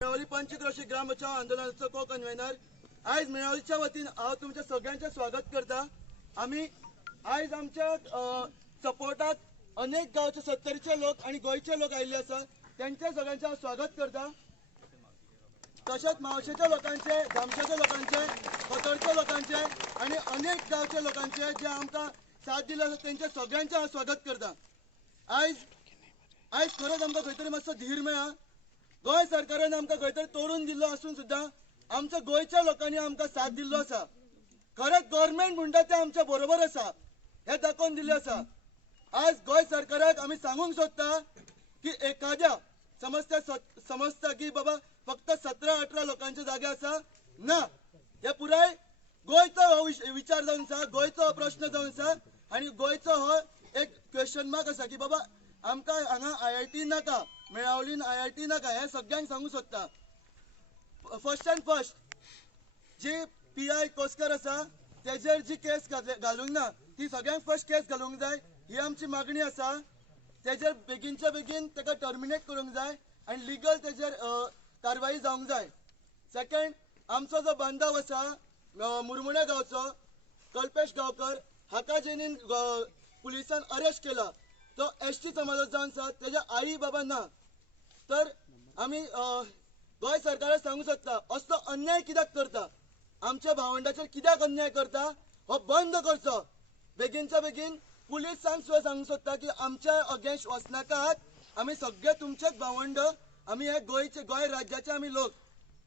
मेळावली पंचक्रोशी ग्राम बचाव आंदोलनाचो को कन्व्हेनर। आज मेळावलीच्या वतीन हांव तुमच्या सगळ्यांचे स्वागत करता। आम्ही आज आमच्या सपोर्टाक अनेक गावचे 70चे लोक आणि गोयचे लोक आयिल्ले आसा, त्यांच्या सगळ्यांचे हांव स्वागत करता। तशेंच मावशेच्या लोकांचे, जामशाच्या लोकांचे, खोतोडच्या लोकांचे आणि अनेक गावच्या लोकांचे जे आमकां साथ दिले आसा त्यांचे सगळ्यांचे हांव स्वागत करता। आज खरोच आमकां खंय तरी मातसो धीर मेळ्ळा। गोय सरकारान आमकां खंय तरी तोडून दिल्लो आसून सुद्दां आमच्या गोयच्या लोकांनी आमकां साथ दिल्लो आसा। खरेंच गव्हर्नमेंट म्हणटा ते आमच्या बरोबर आसा हे दाखोवन दिल्लें आसा। आज गोय सरकाराक आमी सांगूंक सोदता की एखाद्या समजता की बाबा फक्त 17-18 लोकांचे जागे आसा ना, हे पुराय गोयचो हो विचार जावन आसा, गोयचो हो प्रश्न जावन आसा आणि गोयचो हो एक क्वेश्चन मार्क आसा की बाबा आमकां हांगा IIT नाका, मेळावलीन IIT नाका, हे सगळ्यांक सांगूंक सोदता। फर्स्ट अँड फर्स्ट जी PI कोसकर आसा तेजेर जी केस घालूंक ना ती सगळ्यांक फर्स्ट केस घालूंक जाय, ही आमची मागणी आसा। तेजेर बेगीनच्या बेगीन ताका टर्मिनेट करूंक जाय आणि लिगल तेजेर कारवाई जावंक जाय। सेकंड, आमचो जो बांधव आसा मुरमुणे गांवचो कल्पेश गांवकर, हाका जेणीन पुलिसान अरेस्ट केला, तो ST समाजाचो जावन आसा, तेजे आई बाबा ना। तर आमी गोय सरकाराक सांगूंक सोदता असलो अन्याय कित्याक करता, आमच्या भावंडाचेर कित्याक अन्याय करता, हो बंद करचो। बेगीनच्या बेगीन पुलिसांक सुद्दां सांगूंक सोदता की आमच्या अगेन्स्ट वचनाकात, आमी सगळे तुमचेच भावंड, आमी हे गोय राज्याचे आमी लोक,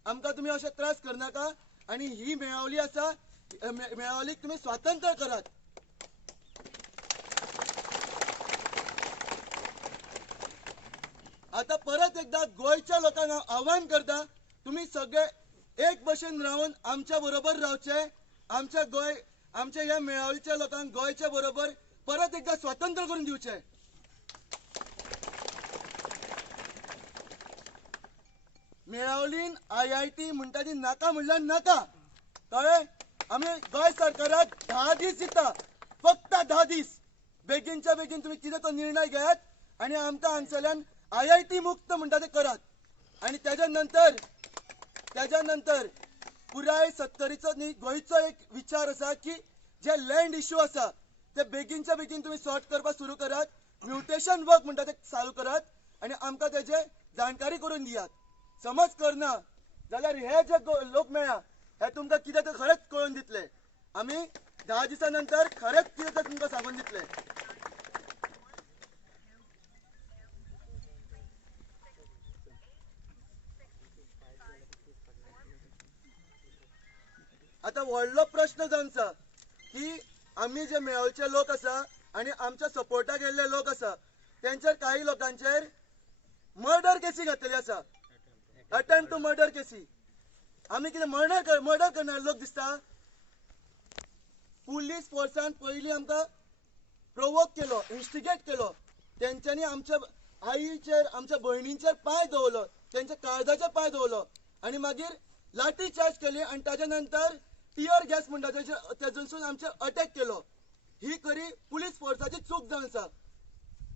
आमकां तुमी अशे त्रास करनाका आणि ही मेळावली आसा, मेळावलीक तुमी स्वातंत्र्य करात। आता परत एकदा गोयच्या लोकांना आव्हान करता, तुम्ही सगळे एक भशेन राहून आमच्या बरोबर रावचे, आमच्या या मेळावलीच्या लोकांक गोयच्या बरोबर परत एकदा स्वातंत्र्य करून दिवचे। मेळावलीन IIT म्हणटा ती नाका म्हणल्यार नाका, कळ्ळें? आमी गोय सरकाराक 10 दीस दिता, फक्त 10 दीस। बेगीनच्या बेगीन तुम्ही कितें तो निर्णय घेयात आणि आमकां हांगसरल्यान IIT मुक्त म्हणटा ते करात। आणि त्याच्या नंतर पुराय 70चो न्ही गोंयचो एक विचार आसा की जे लँड इश्यू आसा ते बेगीनच्या बेगीन तुम्ही सॉर्ट करपाक सुरू करात, म्युटेशन वर्क म्हणटा ते चालू करात आणि आमकां तेजे जाणकारी करून दियात। समज करना जाल्यार हे जे लोक मेळ्ळा हे तुमकां कितें ते खरेंच कळून दितले। आमी 10 दिसां नंतर खरेंच कितें ते तुमकां सांगून दितले। आता व्हडलो प्रश्न जावन आसा की आमी जे मेळावचे लोक आसा आणि आमच्या सपोर्टाक गेल्ले लोक आसा त्यांचेर काही लोकांचेर मर्डर केसी घातलेली आसा, अटेम्प्ट टू मर्डर केसी। आमी कितें मर्डर करणारे लोक दिसता? पुलीस फोर्सान पयलीं आमकां प्रोवोक केलो, इन्स्टिगेट केलो, तेंच्यांनी आमच्या आईचेर, आमच्या भयणींचेर पांय दवरलो, त्यांच्या काळजाचेर पांय दवरलो आणि मागीर लाठी चार्ज केली आणि ताच्या नंतर टियर गॅस म्हणटा तेजूनसून आमचेर अटॅक केलो। ही खरी पुलीस फोर्साची चूक जावन आसा।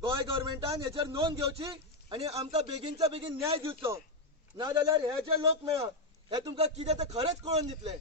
गोय गव्हर्नमेंटान हेचेर नोंद घेवची आणि आमकां बेगीनच्या बेगीन न्याय दिवचो, नाजाल्यार हे जे लोक मेळ्ळा हे तुमकां कितें ते खरेंच कळून दितले।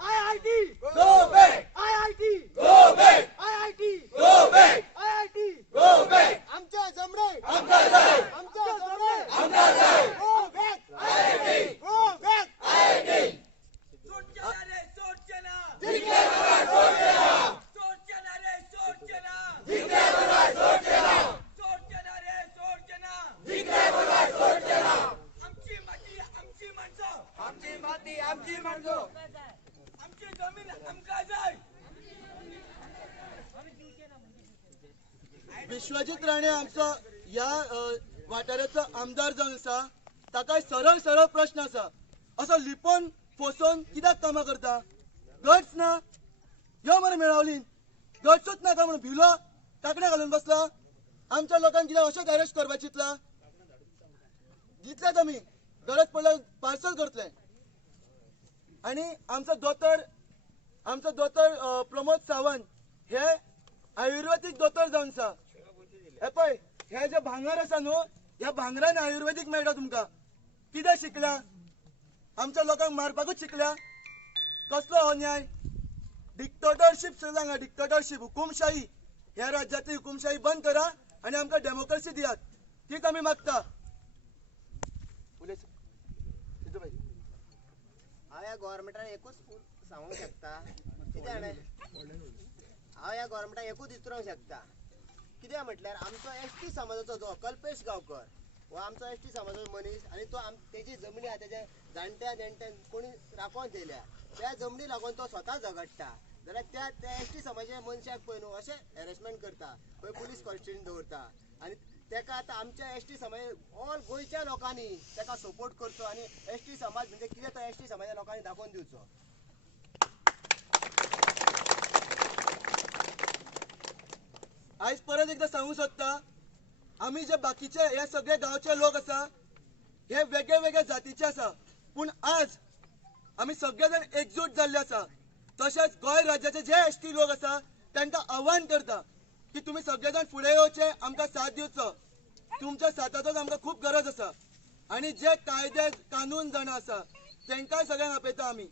IIT go back, IIT go back, IIT go back, IIT go back, आमच्या जमणे आमका जाय, आमच्या जमणे आमका जाय, go back, IIT go back, IIT सोडचेना रे सोडचेना, जिंकले बघा सोडचेना, सोडचेना रे सोडचेना, जिंकले बघा सोडचेना, सोडचेना रे सोडचेना, जिंकले बघा सोडचेना, आमची माती आमची माणसं, आमची माती आमची माणसं, आमची जमीन आमका जाय। विश्वजित राणे आमचो या वाठाराचो आमदार जावन आसा, ताका सरळ प्रश्न आसा, असो लिपोन फोसोन कित्याक कामां करता? गट्स ना? यो मरे मेळावलीन गट्सूच नाका म्हणून भिलो कांकणे घालून बसला। आमच्या लोकांक कित्याक अशेंच अरेस्ट करपाक चिंतला? दितलेच आमी, गरज पडल्यार पार्सल करतले। आणि आमचा दोतोर प्रमोद सावंत हे आयुर्वेदिक दोतोर जावन आसा. हे पळय हे जे भांगर आसा न्हू ह्या भांगरान आयुर्वेदिक मेळटा तुमकां. कितें शिकल्या? आमच्या लोकांक मारपाकूच शिकल्या. कसलो हो न्याय? डिक्टेटरशिप सांगा, डिक्टेटरशिप, हुकुमशाही. ह्या राज्यातली हुकुमशाही बंद करा आणि आमकां डेमोक्रेसी दियात. तीच आमी मागता. हांव या गव्हर्मेंटान एकूच सांगूंक शकता कितें जाणा हांव या गव्हर्मेंटाक एकूच इचरोंक शकता कित्याक म्हटल्यार आमचो एसटी समाजाचो जो कल्पेश गांवकर हो आमचो एसटी समाजाचो मनीस आनी तो तेजी जमनी आहा तेजे जाणट्या नेणट्यान कोणी राखोन ठेयल्या त्या जमनी लागून तो स्वता झगडटा जाल्यार त्या एसटी समाजाच्या मनशाक पळय न्हू अशें हॅरेसमेंट करता पळय पुलीस कस्टडीन दवरता आनी तेका आतां आमच्या एसटी समाज ऑल गोंयच्या लोकांनी तेका सपोर्ट करचो आनी एसटी समाज म्हणजे कितें तो एसटी समाजा लोकांनी दाखोवन दिवचो. आयज परत एकदा सांगूंक सोदता आमी जे बाकीचे हे सगळे गांवचे लोक आसा हे वेगळे वेगळे जातीचे आसा पूण आज आमी सगळे जाण एकजूट जाल्ले आसा. तशेंच गोंय राज्याचे जे एसटी लोक आसा तांकां आव्हान करता की तुमी सगळे जाण फुडें येवचे आमकां साथ दिवचो. तुमच्या साथाचो आमकां खूब गरज आसा. आनी जे कायदे कानून जाणा आसा तांकांय सगळ्यांक आपयता आमी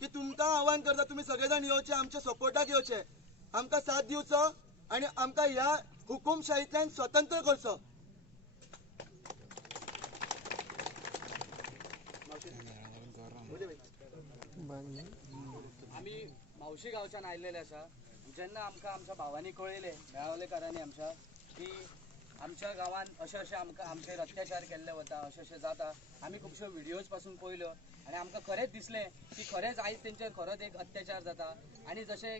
की तुमकां आव्हान करता तुमी सगळे जाण येवचे आमच्या सपोर्टाक येवचे आमकां साथ दिवचो आनी आमकां ह्या हुकुमशाहींतल्यान स्वतंत्र करचो. आम्ही मावशी गांवच्यान आयिल्ले आसा. जेन्ना आमकां आमच्या भावांनी कळयलें मेळावलेकारांनी आमच्या की आमच्या गांवांत अशें अशें आमकां आमचेर अत्याचार केल्ले वता अशें अशें जाता आमी खुबश्यो व्हिडियोज पासून पळयल्यो आनी आमकां खरेंच दिसलें की खरेंच आयज तेंचेर खरोच एक अत्याचार जाता. आनी जशें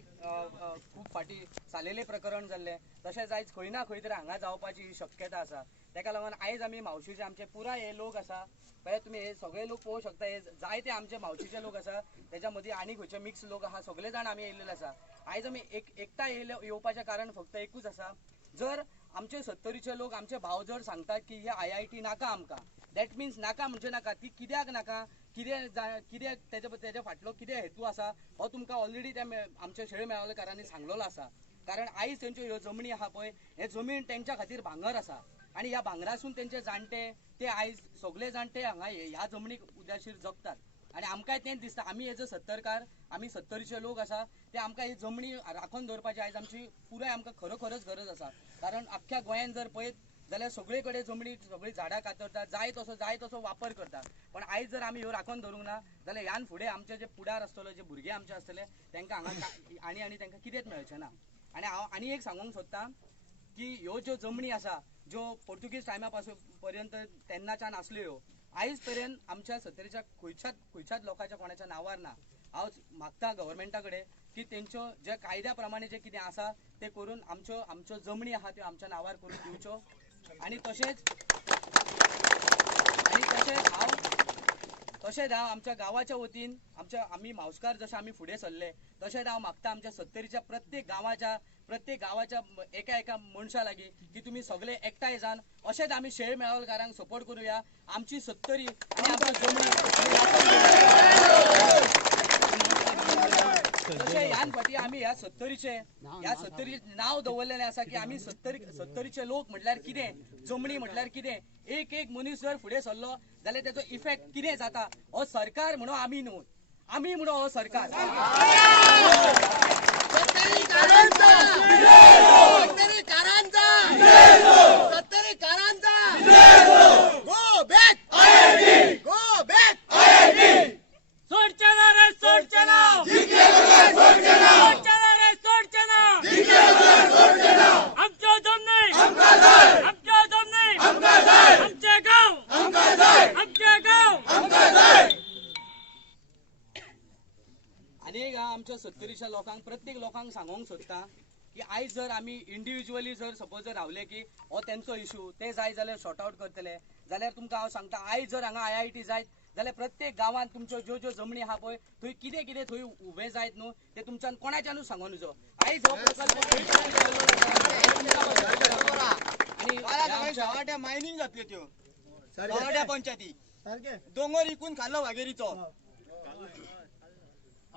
खूब फाटीं सालेले प्रकरण जाल्लें तशेंच आयज खंय ना खंय तरी हांगा जावपाची शक्यता आसा. तेका लागून आयज आमी मावशीचे आमचे पुराय हे लोक आसा पळय तुमी हे सगळे लोक पळोवंक शकता. हे जायते आमचे मावशीचे लोक आसा तेच्या मदीं आनी खंयचे मिक्स लोक आहा सगळे जाण आमी येयल्ले आसा. आयज आमी एकठांय येवपाचें कारण फक्त एकूच आसा. जर आमचे 70चे लोक आमचे भाव जर सांगतात की हे IIT नाका आमकां दॅट मिन्स नाका म्हणजे नाका ती कित्याक नाका कितें तेच्या फाटलो कितें हेतू आसा हो तुमकां ऑलरेडी त्या आमच्या शेळे मेळावलेकारांनी सांगलेलो आसा. कारण आयज तेंच्यो ह्यो जमनी आहा पळय हे जमीन तेंच्या खातीर भांगर आसा आनी ह्या भांगरासून तेंचे जाणटे ते आयज सगळे जाणटे हांगा ह्या जमनीक उद्याशीर जगतात. आनी आमकांय तेंच दिसता आमी एज अ सत्तरकार आमी 70चे लोक आसा ते आमकां ही जमनी राखून दवरपाची आयज आमची पुराय आमकां खरोखरच गरज आसा. कारण आख्ख्या गोंयांत जर पळयत जाल्यार सगळे कडेन जमनी सगळी झाडां कातरतात जाय तसो वापर करतात. पण आयज जर आमी ह्यो राखून धरूंक ना जाल्यार ह्यान फुडें आमचे जे फुडार आसतलो जे भुरगे आमचे आसतले तांकां हांगा आनी तांकां कितेंच मेळचें ना. आनी हांव आनी एक सांगूंक सोदतां की ह्यो ज्यो जमनी आसा ज्यो पोर्तुगीज टायमा पासून पर्यंत तेन्नाच्यान आसल्यो आयज पर्यंत आमच्या 70च्या खंयच्याच लोकांच्या कोणाच्या नांवार ना. हांव मागता गव्हर्मेंटा कडेन की तेंच्यो जे कायद्या प्रमाणे जे कितें आसा ते करून आमच्यो जमनी आहा त्यो आमच्या नांवार करून दिवच्यो. आनी तशेंच हांव आमच्या गांवाच्या वतीन आमी मावसकार जशे आमी फुडें सरले तशेंच हांव मागता आमच्या 70च्या प्रत्येक गांवाच्या एका मनशा लागीं की तुमी सगळे एकठांय जावन अशेंच आमी शेळ मेळावलकारांक सपोर्ट करुया. आमची 70 आनी आमची जमनी तशें ह्यान फाटीं आमी ह्या 70चे नांव दवरलेलें आसा की आमी 70चे लोक म्हटल्यार कितें जमनी म्हटल्यार कितें एक मनीस जर फुडें सरलो जाल्यार तेजो इफेक्ट कितें जाता हो सरकार म्हणून आमी न्हू आमी म्हणून हो सरकार. आनी आमच्या 70च्या लोकांक प्रत्येक लोकांक सांगूंक सोदता की आयज जर आमी इंडिव्हिज्युअली जर सपोज जर रावले की हो तेंचो इशू ते जाय जाल्यार सॉर्ट आउट करतले जाल्यार तुमकां हांव सांगता आयज जर हांगा IIT जायत जाल्यार प्रत्येक गांवांत तुमच्यो ज्यो जमनी आहा पळय थंय कितें थंय उबें जायत न्हू ते तुमच्यान कोणाच्यानूच सांगून नजो. आयज हो प्रकल्प मायनिंग जातल्यो त्यो पंचायती दोंगर इकून खाल्लो वाघेरीचो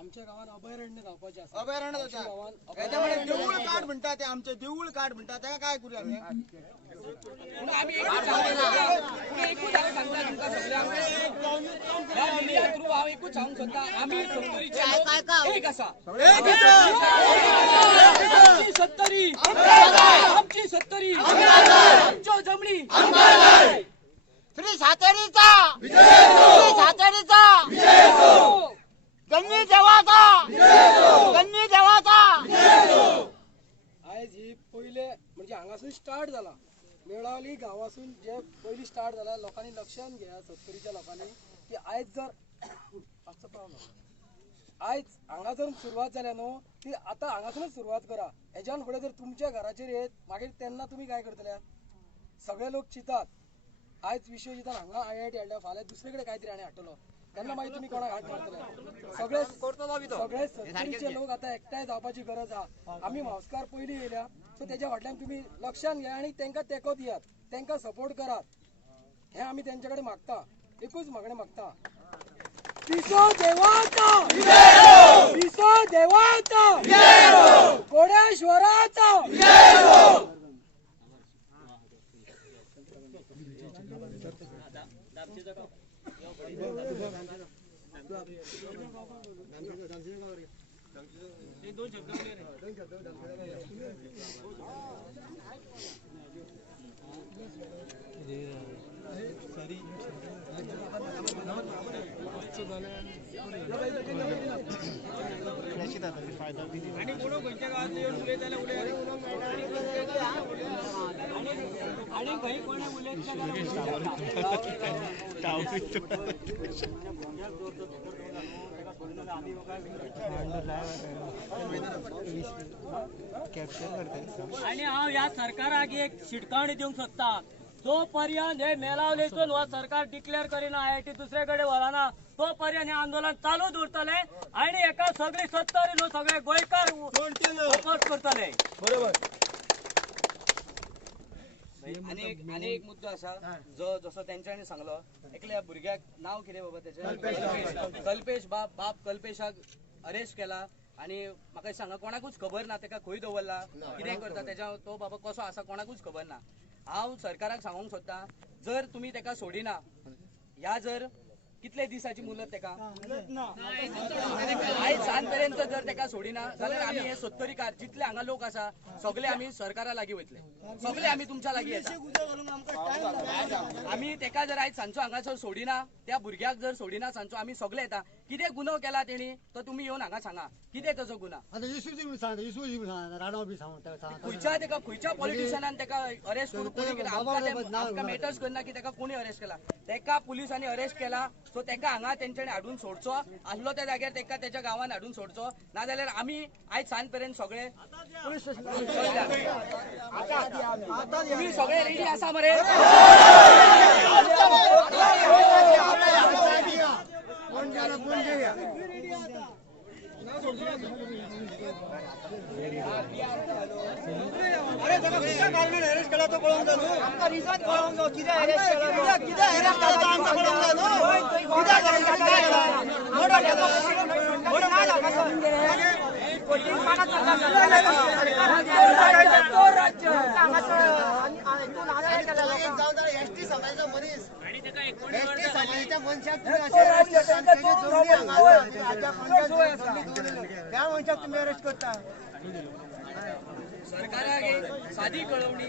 आमच्या गावात अभयारण्य जावपाचे आसा. अभयारण्य आमच्या गावात त्याच्यामुळे देऊळ काढ म्हणतात ते आमचे देऊळ काढ म्हणतात त्याला काय करूया आम्ही आम्ही एकूच सांगता तुमका सगळ्यांक ह्या मीडिया थ्रू हांव एकूच सांगूंक सोदता आम्ही सत्तरीचे लोक एक आसा आमची सत्तरी आमची सत्तरी आमच्यो जमणी श्री सातेरीचा श्री सातेरीचा गन्नी देवाचा गन्नी देवाचा आयज ही पहिले म्हणजे हांगासून स्टार्ट जाला मेळावली गावासून जे पयली स्टार्ट जाला लोकांनी लक्षात घ्या सत्तरीच्या लोकांनी की आयज जर आजचो पावलो आयज हांगा जर सुरवात जाल्या न्हू ती आतां हांगासूनच सुरवात करा हेज्यान फुडें जर तुमच्या घराचेर येत मागीर तेन्ना तुमी काय करतले सगळे लोक चितात आयज विश्वजितान हांगा IIT हाडल्या फाल्यां दुसरे कडेन कांय तरी आनी हाडटलो तेन्ना मागीर तुमी कोणाक हात मारतले सगळे सत्तरीचे लोक आतां एकठांय जावपाची गरज आहा आमी मावस्कार पयलीं येयल्या सो तेज्या फाटल्यान तुमी लक्षान घ्या आनी तांकां तेंको दियात तांकां सपोर्ट करात हें आमी तेंचे कडेन मागता एकूच मागणें मागता पिसो देवाचा पिसो देवाचा कोडेश्वराचा आणि हांव ह्या सरकाराक एक शिटकावणी दिवंक सोदता जो पर्यंत हे मेळावलेसून हो सरकार डिक्लेअर करिना IIT दुसरे कडेन व्हराना तो पर्यंत हे आंदोलन चालूच उरतले आणि एका सगळी सत्तरी न्हू सगळे गोंयकार ओपोज करतले बरोबर आणि एक मुद्दो आसा जो जसो तेंच्यांनी सांगलो एकल्या भुरग्याक नाव कितें बाबा तेचें कल्पेश बाप कल्पेशाक अरेस्ट केला आणि म्हाका सांगा कोणाकूच खबर ना तेका खंय दवरला कितें करता तेच्या तो बाबा कसो आसा कोणाकूच खबर ना हांव सरकाराक सांगूंक सोदता जर तुमी तेका सोडिना ह्या जर कितले दिसाची मुदत तेका आयज सांज पर्यंत जर तेका सोडिना जाल्यार आमी हे सत्तरीकार जितले हांगा लोक आसा सगळे आमी सरकारा लागीं वयतले सगळे आमी तुमच्या लागीं येता आमी तेका जर आयज सांजचो हांगासर सोडिना त्या भुरग्याक जर सोडिना सांजचो आमी सगळे येता कितें गुन्हो केला तेणी तो तुमी येवन हांगा सांगा कितें ताचो गुन्हा खंयच्या तेका खंयच्या पॉलिटिशियनान तेका अरेस्ट करून कोणी केला आमकां मॅटर्स करना की तेका कोणी अरेस्ट केला तेका पुलिसांनी अरेस्ट केला सो तेका हांगा तेंच्यांनी हाडून सोडचो आसलो त्या जाग्यार तेका तेच्या गांवांत हाडून सोडचो नाजाल्यार आमी आयज सांज पर्यंत सगळे पुलीस तुम्ही सगळे रेडी आसा मरे अरे त्याला कुठल्या कारणाने अरेस्ट केला तो कळून जातो आमका रिझन कळून जाऊ किती अरेस्ट केला किती अरेस्ट केला तो आमका कळून जातो किती अरेस्ट केला मोठा केला मोठा नाही झाला कोटिंग पाडा चालला तो राज्य तू नाराज केला एक जाऊ जरा एसटी समाजाचा मनीस आणि त्याका एसटी समाजाच्या मनशाक तुम्ही असे अरेस्ट करता त्याची जोडी त्या मनशाक तुम्ही अरेस्ट करता सरकाराक एक सादी कळवणी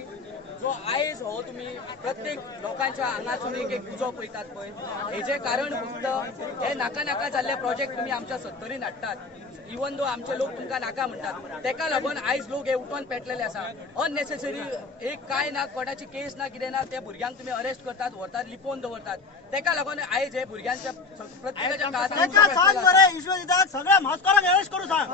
जो आयज हो तुम्ही प्रत्येक लोकांच्या आंगासून एक एक उजो पळयतात पळय हेजे कारण फक्त हे नाका नाका जाल्ले प्रोजेक्ट तुम्ही आमच्या सत्तरीन हाडटात इवन दो आमचे लोक तुमकां नाका म्हणटात तेका लागून आयज लोक हे उठोवन पेटलेले आसा अननेसेसरी एक काय ना कोणाची केस ना कितें ना त्या भुरग्यांक तुम्ही अरेस्ट करतात व्हरतात लिपोवन दवरतात तेका लागून आयज हे भुरग्यांच्या प्रत्येकाच्या विश्वजिताक सगळ्या मास्करांक अरेस्ट करू सांग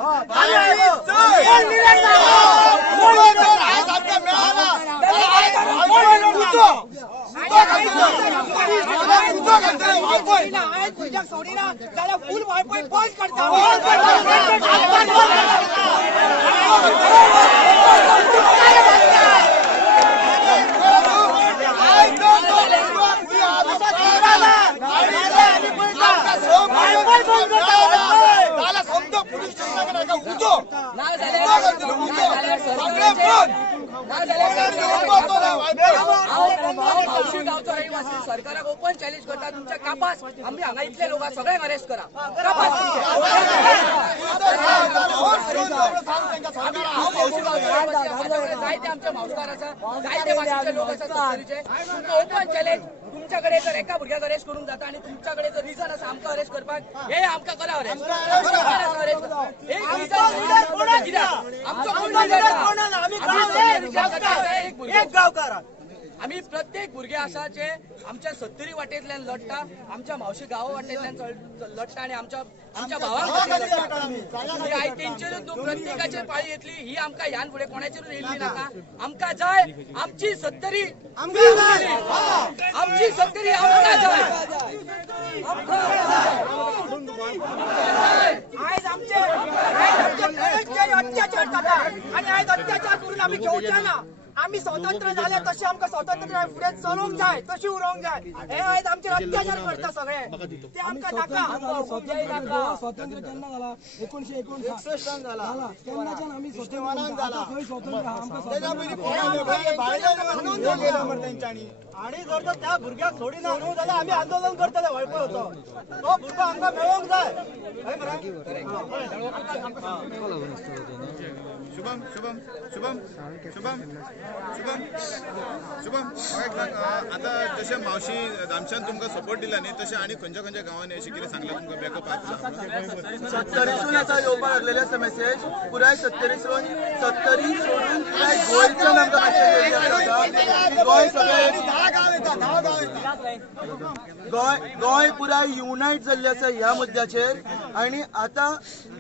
सोडीना त्याला फुल वायफाय बंद करता समजून मावशी गावचो रहिवासी सरकाराक ओपन चॅलेंज करता तुमच्या कापास आम्ही हांगा इतले लोक सगळ्यांक अरेस्ट करा कापास जायते आमचे मावसकार आसा जायते भाशेचे लोक आसा सत्तरीचे तुमकां ओपन चॅलेंज तुमच्याकडे जर एका भुरग्याक अरेस्ट करूंक जाता आणि तुमच्याकडे जर रिझन आसा आमकां अरेस्ट करपाक हे आमकां करा अरेस्ट एक रिझन कित्याक आमचो आम्ही प्रत्येक भुरगे आसा जे आमच्या सत्तरी वाटेंतल्यान लढटा आमच्या मावशी गांवा वाटेंतल्यान लढटा आणि आमच्या भावांक खातीर लढटा आयज तेंचेरूच न्हू प्रत्येकाचेर पाळी येतली ही आमकां ह्यान फुडें कोणाचेरूच येयल्ली नाका आमकां जाय आमची सत्तरी आमची सत्तरी आमकां जाय आयज आमचे अत्याचार जाता आणि आयज अत्याचार करून आम्ही घेवचे ना आम्ही स्वतंत्र झाले तसे आमकां स्वतंत्र फुडें चलोवंक जाय तशी उरोवंक जाय हे आयज आमचेर अत्याचार करता सगळे ते आमकां नाका स्वातंत्र्य केन्ना जाला 1961 जाला तेन्नाच्यान आमी स्वतंत्र जाला खंय स्वतंत्र आणि जर त्या भुरग्याक सोडिना न्हू जाल्यार आमी आंदोलन करतले वळपळचो तो भुरगो आमकां मेळोंक जाय शुभम शुभम शुभम शुभम शुभम शुभम आता जशे मावशी रामशान तुमकां सपोर्ट दिला न्ही तशें आनी खंयच्या खंयच्या गांवांनी अशें कितें सांगलां तुमकां बॅकअप आसा सत्तरीसून आता येवपाक लागलेले आसा मेसेज पुराय सत्तरी सोडून पुराय गोंयच्यान आमकां मेसेज येयल्ली गोंय सगळे गोंय पुराय युनायट जाल्ले आसा ह्या मुद्द्याचेर आणि आता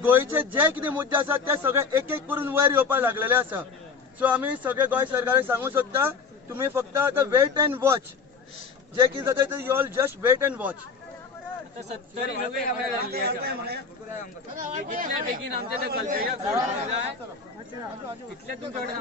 गोंयचे जे कितें मुद्दे आसात ते सगळे एक एक करून वयर येवपाक लागलेले आसा सो आमी सगळे गोंय सरकाराक सांगूंक सोदता तुम्ही फक्त आता वेट अँड वॉच जे कितें जाता ते you all just wait and watch Sattari नवी आमदार जाल्ली आसा इतल्या बेगीन आमचे ते कल्पेशा सोडूंक जाय इतले तुमचे कडेन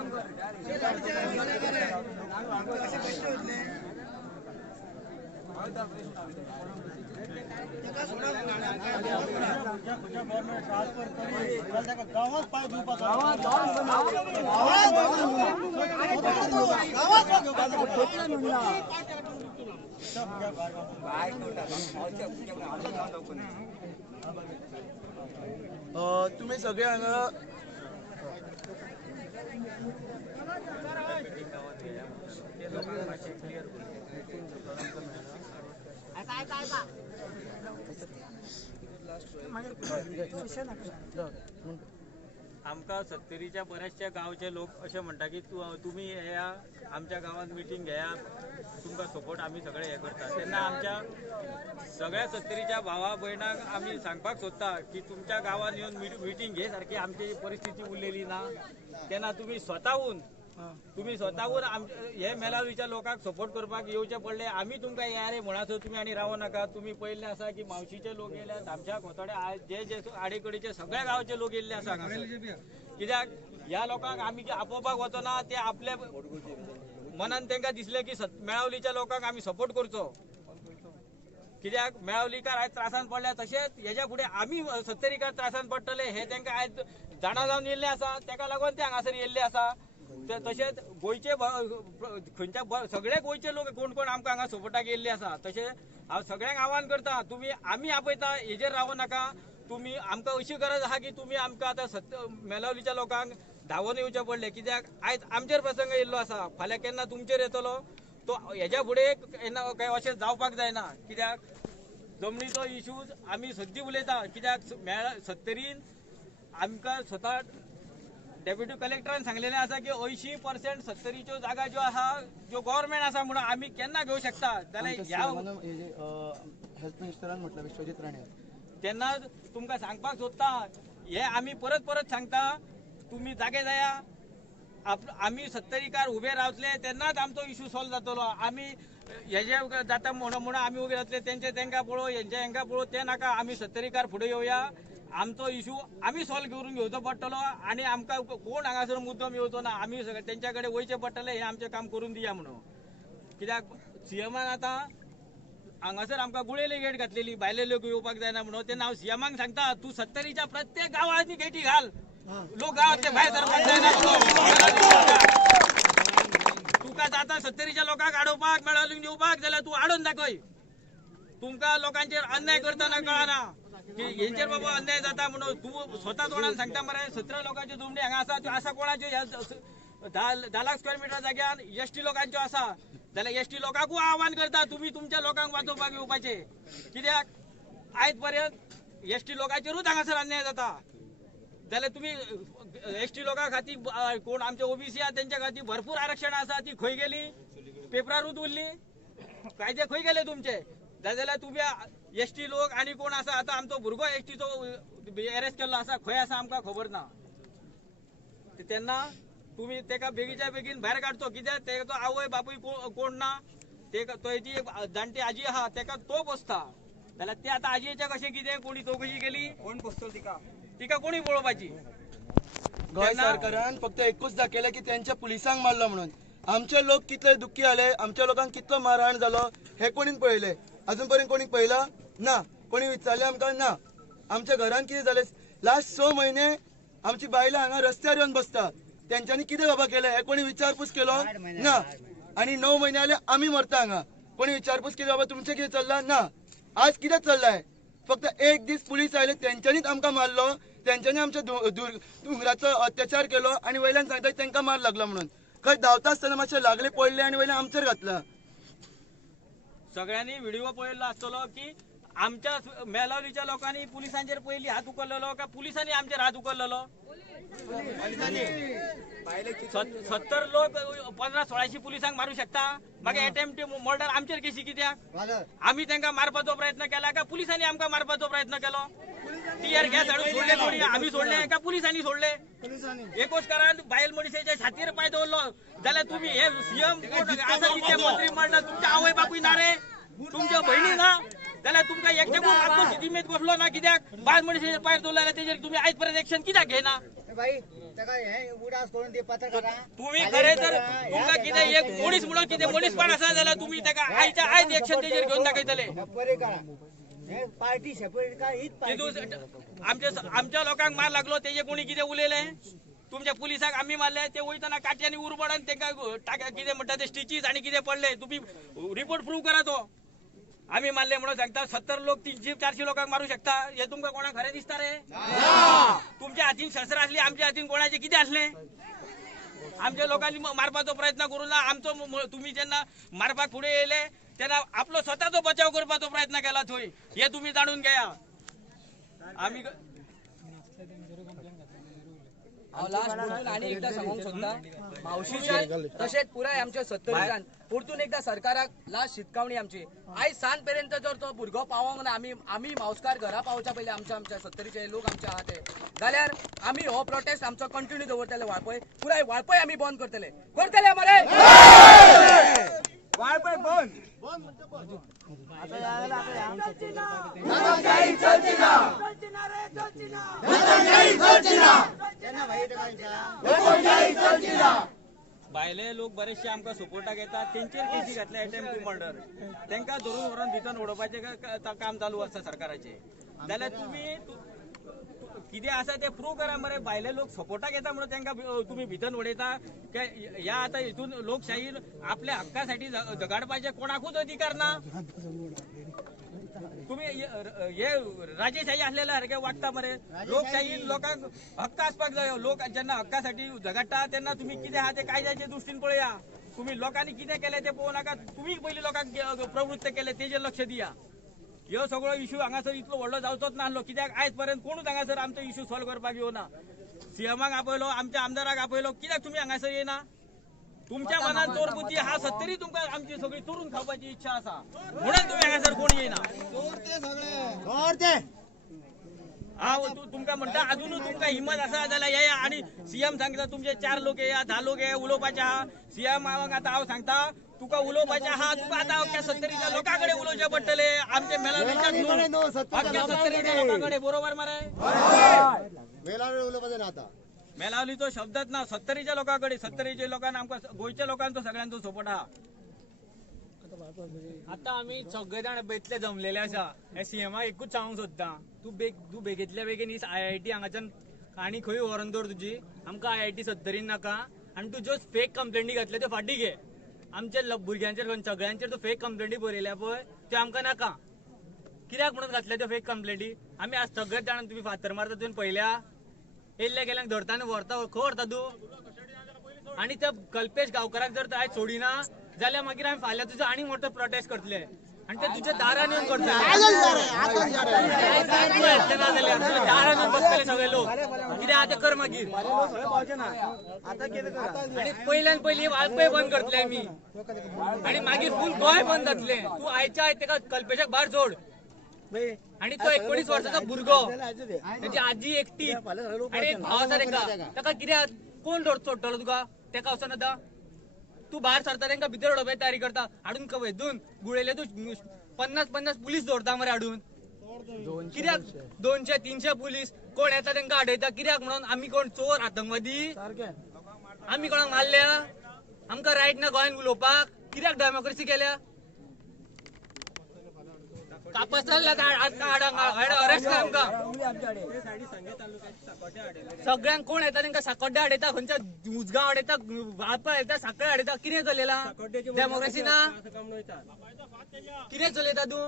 तुम्ही सगळे हांगा आमकां सत्तरीच्या बऱ्याचशा गांवचे लोक असे म्हणटा की तुम्ही ह्या आमच्या गावात मिटींग घेया तुमकां सपोर्ट आमी सगळे हे करता तेन्ना आमच्या सगळ्या सत्तरीच्या भावा भयणांक आमी सांगपाक सोदता की तुमच्या गावात येवन मिटींग घे सारखी आमची परिस्थिती उरलेली ना तेन्ना तुम्ही स्वताहून हे मेलावीच्या लोकांक सपोर्ट करपाक येवचे पडले आमी तुमकां यारे म्हणासो तुम्ही आनी रावो नाका तुम्ही पयले आसा की मावशीचे लोक येयल्यात आमच्या खोतोडे जे आडेकडीचे सगळ्या गांवचे लोक येयल्ले आसा कित्याक ह्या लोकांक आमी आपोवपाक वचना ते आपले मनान तांकां दिसले की मेळावलीच्या लोकांक आमी सपोर्ट करचो कित्याक मेळावलीकार आयज त्रासान पडल्या तशेंच हेच्या फुडें आमी सत्तरीकार त्रासान पडटले हे तांकां आयज जाणा जावन येयल्ले आसा तेका लागून ते हांगासर येयल्ले आसा तशेंच गोंयचे खंयच्या सगळे गोंयचे लोक कोण कोण आमकां हांगा सपोर्टाक येयल्ले आसा तशें हांव सगळ्यांक आव्हान करता तुम्ही आमी आपयता हेजेर रावो नाका तुम्ही आमकां अशी गरज आहा की तुम्ही आमकां आतां मेलावलीच्या लोकांक धांवन येवचें पडलें कित्याक आयज आमचेर प्रसंग येयल्लो आसा फाल्यां केन्ना तुमचेर येतलो तो हेच्या फुडें काय अशें जावपाक जायना कित्याक जमनीचो इश्यूज आमी सद्दी उलयता कित्याक सत्तरीन आमकां स्वता डेप्युटी कलेक्टरान सांगलेलें आसा की 80% सत्तरीच्यो जागा ज्यो आसा ज्यो गव्हर्नमेंट आसा म्हणून आमी केन्ना घेवंक शकता जाल्यार ह्या हेल्थ मिनिस्टरान म्हटलं विश्वजीत राणे तेन्ना तुमकां सांगपाक सोदता हे आमी परत परत सांगता तुम्ही जागे जाया आमी सत्तरीकार उबे रावतले तेन्नाच आमचो इश्यू सॉल्व जातलो आमी हेजे जाता म्हणून आमी उबे रावतले तेंचे तेंकां पळोव हेंच्या पळोव ते नाका आमी सत्तरीकार फुडें येवया आमचो इश्यू आमी सॉल्व करून घेवचो पडटलो आणि आमकां कोण हांगासर मुद्दम येवचो ना आमी तेंच्या कडेन वयचे पडटले हे आमचें काम करून दिया म्हणून कित्याक सीएमान आतां हांगासर आमकां गुळेली गेट घातलेली भायले लोक येवपाक जायना म्हणून तेन्ना हांव सीएमाक सांगता तूं 70च्या प्रत्येक गांवांनी गेटी घाल लोक गांवांतले भायर सरपाक जायना तुका जाता 70च्या लोकांक आडोवपाक मेळावलीक येवपाक जाल्यार तूं आडोवन दाखय तुमकां लोकांचेर अन्याय करतना कळना की हेंचेर बाबा अन्याय जाता म्हणून तूं स्वता तोंडान सांगता मरे 17 लोकांचे झुंबडी हांगा आसा त्यो आसा कोणाच्यो 10 लाख स्क्वेअर मिटर जाग्यार एसटी लोकांच्यो आसा जाल्यार एसटी लोकांकूय आव्हान करता तुम्ही तुमच्या लोकांक वाचोवपाक येवपाचे कित्याक आयज पर्यंत एसटी लोकांचेरूच हांगासर अन्याय जाता जाल्यार तुम्ही एसटी लोकां खातीर कोण आमचे ओबीसी आहा तेंच्या खातीर भरपूर आरक्षणां आसा ती खंय गेली पेपरारूच उरली कायदे खंय गेले तुमचे जाल्यार तुम्ही एसटी लोक आणि कोण आसा आता आमचो भुरगो एसटीचो अरेस्ट केल्लो आसा खंय आसा आमकां खबर ना तेन्ना तुम्ही तेका बेगीच्या बेगीन भायर काडचो कित्याक तेजो आवय बापूय कोण ना जी जाणटी आजी आहा तेका तो बसता जाल्यार ते आता आजयेच्या कशें कितें कोणी चौकशी केली कोण बसतो तिका कोणी पळोवपाची गोंय सरकारान फक्त एकूच दाखयलें की त्यांच्या पुलिसांक मारलो म्हणून आमचे लोक कितले दुख्खी जाले आमच्या लोकांक कितलो मारहाण जालो हे कोणीन पळयले अजून पर्यंत कोणी पळयला ना कोणी विचारले आमकां ना आमच्या घरान कितें जालें लास्ट 6 म्हयने आमची बायलां हांगा रस्त्यार येवन बसता त्यांच्यानी कितें बाबा केलें हे कोणी विचारपूस केलो ना आणि 9 म्हयने जाले आमी मरता हांगा कोणी विचारपूस केली बाबा तुमचें कितें चल्लां ना आज कितें चल्लाय फक्त एक दीस पुलीस आयले तेंच्यांनीच आमकां मारलो तेंच्यांनी आमच्या दोंगराचो अत्याचार केलो आणि वयल्यान सांगता तांकां मार लागला म्हणून खंय धांवता आसतना मातशें लागले पडले आणि वयल्यान आमचेर घातला सगळ्यांनी व्हिडिओ पळयल्लो आसतलो की आमच्या मेलावलीच्या लोकांनी पुलिसांचेर पयलीं हात उखललेलो का पुलिसांनी आमचेर हात उखललेलो 70 लोक 15-16 पुलिसांक मारू शकता मागीर अटेम्प्ट मर्डर आमचेर केसी कित्याक आमी तांकां मारपाचो प्रयत्न केला का पुलिसांनी आमकां मारपाचो प्रयत्न केलो टियर गॅस हाडून सोडले कोणी आमी सोडले का पुलिसांनी सोडले एकूच कारण बायल मनीसाच्या छातीर पांय दवरलो जाल्यार तुम्ही हे सीएम आसा कितें मंत्री मंडळ तुमच्या आवय बापूय ना रे तुमच्या बहिणी ना जाल्यार तुमकां एकटेकूच आत्मस्थितीमेत बसलो ना कित्याक बायल मनीसाचेर पांय दवरला तेजेर तुम्ही आयज पर्यंत एक्शन कित्याक घेना तुम्ही खरे तर तुमकां कितें एक मनीस म्हणून कितें मनीसपण आसा जाल्यार तुम्ही ताका आयच्या आयज एक्शन तेजेर घेवन दाखयतले पार्टी सेपरेट का हीच आमच्या लोकांक मार लागलो तेजे कोणी कितें उलयले तुमच्या पुलिसाक आम्ही मारले ते वयतना काट्यांनी उरबडान तांकां कितें म्हणटा ते स्टिचीस आणि कितें पडले तुम्ही रिपोर्ट प्रूव्ह करा तो आम्ही मारले म्हणून सांगता 70 लोक 300-400 लोकांक मारू शकता हे तुमकां कोणाक खरें दिसता रे तुमच्या हातीन शस्त्र असली आमच्या हातीन कोणाचे कितें असले आमच्या लोकांनी मारपाचो प्रयत्न करून आमचो तुम्ही जेन्ना मारपाक फुडें येयले तेन्ना आपलो स्वताचो बचाव करपाचो प्रयत्न केला थंय हे तुम्ही जाणून घेया आम्ही हांव लास्ट परतून आनी एकदा सांगूंक सोदता मावशीच्या तशेंच पुराय आमच्या 70 परतून एकदा सरकाराक लास्ट शिटकावणी आमची आयज सांज पर्यंत जर तो भुरगो पावोंक ना आमी मावसकार घरा पावच्या पयलीं आमच्या 70चे लोक आमचे आहा ते जाल्यार आमी हो प्रोटेस्ट आमचो कंटिन्यू दवरतले वाळपय पुराय वाळपय आमी बंद करतले मरे वाळपय बंद भायले लोक बरेचशे आमकां सपोर्टाक येतात तेंचेर केसी घातल्या अटेम्प्ट टू मर्डर तांकां धरून व्हरून भितर उडोवपाचें काम चालू आसा सरकाराचें जाल्यार तुम्ही कितें आसा ते प्रूव्ह करा मरे भायले लोक सपोर्टाक येता म्हणून तांकां तुम्ही भितर उडयता ह्या आतां हितून लोकशाहीर आपल्या हक्कासाठी झगडपाचे कोणाकूच अधिकार ना तुम्ही हे राजेशाही असलेल्या सारखे वागता मरे लोकशाही लोकांक हक्क आसपाक जाय लोक जेन्ना हक्कासाठी झगडटा तेन्ना तुम्ही कितें आहा ते कायद्याच्या दृश्टीन पळया तुम्ही लोकांनी कितें केलें ते पळोवं नाका तुम्ही पयलीं लोकांक प्रवृत्त केले तेजेर लक्ष दिया ह्यो सगळो इश्यू हांगासर इतलो व्हडलो जावचोच नासलो कित्याक आयज पर्यंत कोणूच हांगासर आमचो इश्यू सॉल्व करपाक येवना सीएमाक आपयलो आमच्या आमदाराक आपयलो कित्याक तुम्ही हांगासर येना तुमच्या मनात चोर बुद्धी हा 70 तुमकां आमची सगळी चोरून खावपाची इच्छा आसा म्हणून तुम्ही हांगासर कोण येना तुमकां म्हणटा अजूनच तुमकां हिम्मत आसा जाल्यार येया आणि सीएम सांगता तुमचे 4 लोक येया 10 लोक येया उलोवपाचे आहा सीएम आतां हांव सांगता तुका उलोवपाचे आहा तुका आतां अख्ख्या 70च्या लोकां कडेन उलोवचे पडटले आमचे मेलावलीच्या अख्ख्या 70च्या लोकां कडेन बरोबर मरे मेलावलीचो शब्दच ना 70च्या लोकां कडेन 70च्या लोकांना आमकां गोंयच्या लोकांचो सगळ्यांचो सपोर्ट आहा आता आम्ही सगळे जाण बेतले जमलेले आसा हे सीएमाक एकूच सांगूंक सोदता तू बेगीतल्या बेगीन ही IIT हांगाच्यान आनी खंय व्हरून दवर तुजी आमकां IIT सत्तरीन नाका आनी तू ज्यो फेक कंप्लेंटी घातल्या त्यो फाटीं घे आमच्या भुरग्यांचेर सगळ्यांचेर तू फेक कंप्लेंटी बरयल्या पळय त्यो आमकां नाका कित्याक म्हणून घातल्या त्यो फेक कंप्लेंटी आमी आज सगळेच जाण तुम्ही फातर मारता तुवें पळयल्या येयल्ल्या गेल्यांक धरता आनी व्हरता खंय व्हरता तूं आनी त्या कल्पेश गांवकाराक जर आयज सोडिना जाल्यार मागीर आमी फाल्यां तुजो आनी मोठो प्रोटेस्ट करतले आनी ते तुज्या दारान येवन करतले दारान येवन बसतले सगळे लोक कित्याक आतां कर मागीर आनी पयल्यान पयली वाळपय बंद करतले आमी आनी मागीर फूल गोंय बंद जातले तूं आयच्या आयज तेका कल्पेशाक भायर सोड आणि तो 19 वर्षाचा भुरगो त्याची आजी एकटी आणि एक भाव आसा तेका कित्याक कोण सोडटलो तुका तेका वचून आता तू भायर सरता तेंका भितर उडोवपाची तयारी करता हाडून वेदून गुळेले तू 50 पुलीस दवरता मरे हाडून कित्याक 200-300 पुलीस कोण येता तेंका आडयता कित्याक म्हणून आमी कोण चोर आतंकवादी आमी कोणाक मारल्या आमकां रायट ना गोंयान उलोवपाक कित्याक डेमोक्रेसी केल्या कापस अरेस्ट सगळ्यांक कोण येता तांकां साकोड्डे हाडयता खंयच्या उजगांव हाडयता वाळपय हाडयता साखळे हाडयता कितें चलयला डेमोक्रेसी ना कितें चलयता तूं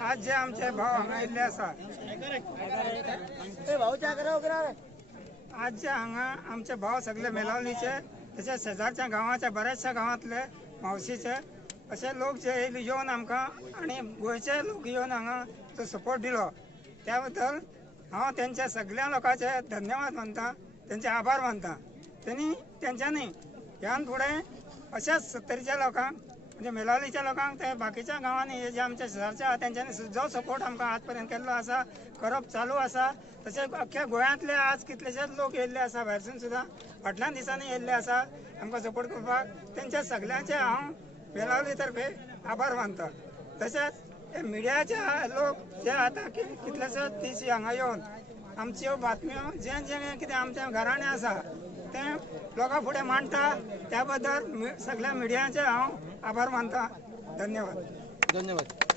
आज जे आमचे भाव हांगा येयल्ले आसा आज जे हांगा आमचे भाव सगळे मेलावलीचे तशेंच शेजारच्या गांवाच्या बऱ्याचशा गांवांतले मावशीचे असे लोक जे येवन आमकां आनी गोंयचे लोक येवन हांगा तो सपोर्ट दिलो त्या बद्दल हांव तेंच्या सगळ्या लोकांचे धन्यवाद मानता तेंचे आभार मानता तेंच्यांनी ह्यान फुडें अशाच सत्तरीच्या लोकांक म्हणजे मेलावलीच्या लोकांक ते बाकीच्या गांवांनी हे जे आमच्या शेजारचे आहा तेंच्यांनी जो सपोर्ट आमकां आज पर्यंत केल्लो आसा करप चालू आसा तशेंच अख्ख्या गोंयांतले आज कितलेशेच लोक येयल्ले आसा भायरसून सुद्दां फाटल्यान दिसांनी येयल्ले आसा आमकां सपोर्ट करपाक तेंच्या सगळ्यांचे हांव मेलावली तर्फे आभार मानता तशेंच मिडियाचे लोक जे आतां कितलेशेच दीस हांगा येवन आमच्यो बातम्यो जें जें कितें आमच्या घराणें आसा तें लोकां फुडें मांडटा त्या बद्दल सगळ्या मिडियाचे हांव आभार मानता धन्यवाद